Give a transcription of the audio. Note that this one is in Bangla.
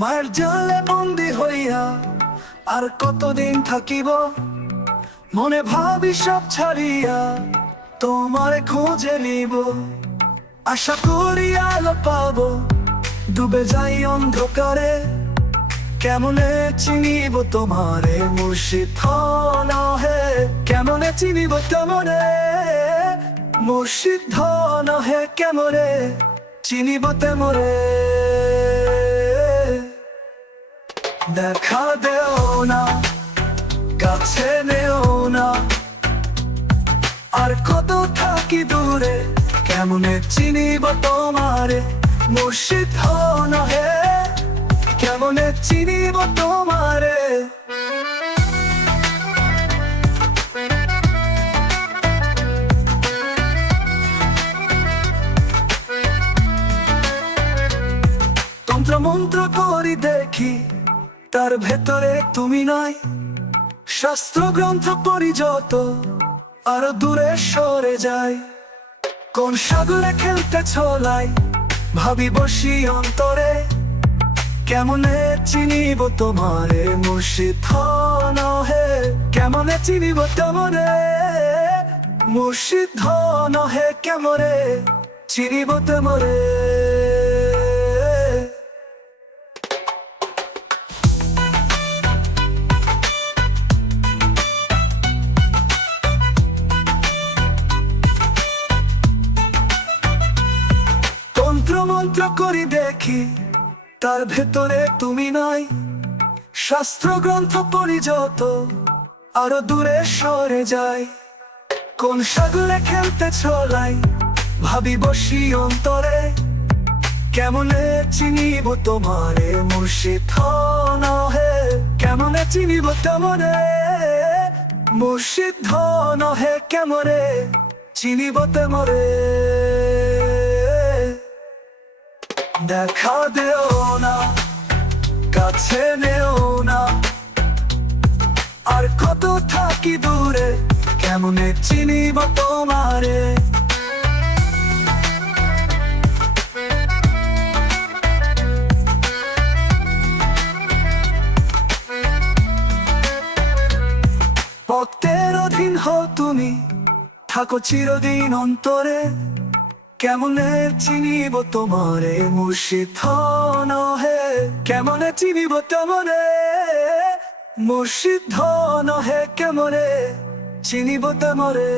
মায়ের জালে বন্দি হইয়া আর কতদিন থাকিব, মনে ভাবি সব ছাড়িয়া তোমার খোঁজে নিব। আশা করি আলো পাবো, ডুবে যাই অন্ধকারে, কেমনে চিনিব তোমারে মুর্শিদ নহে, কেমনে চিনিব তোমারে মুর্শিদ নহে, কেমনে চিনিব তোমারে। দেখা দেও না, কাছে নেও না, আর কত থাকি দূরে, কেমনে চিনিব তোমারে মুর্শিদ নহে, কেমনে চিনিব তোমারে। তন্ত্র মন্ত্র করি দেখি, তার ভেতরে তুমি নাই। শাস্ত্র গ্রন্থ পড়ি যত, আরো দূরে সরে যাই। কোন সাগরে খেলতে ছলাই, ভাবি বসি অন্তরে, কেমনে চিনিব তোমারে মুর্শিদ নহে, কেমনে চিনিব তোমারে মুর্শিদ নহে, কেমনে চিনিব তোমারে। তন্ত্র মন্ত্র করি দেখি, তার ভেতরে তুমি নাই। শাস্ত্র গ্রন্থ পড়ি যত, আরো দূরে সরে যাই। কোন সাগরে খেলতে ছলাই, ভাবি বসি অন্তরে, কেমনে চিনিব তোমারে মুর্শিদ নহে, কেমনে চিনিব তোমারে মুর্শিদ নহে, কেমনে চিনিব তোমারে। দেখা দেও না, কাছে নেও না, আর কত থাকি দূরে, কেমনে চিনিব তোমারে। ভক্তের অধীন হও তুমি, থাকো চিরদিন অন্তরে, কেমনে চিনিব তোমারে মুর্শিদ নহে, কেমনে চিনিব তোমারে মুর্শিদ নহে, কেমনে চিনিব তোমারে।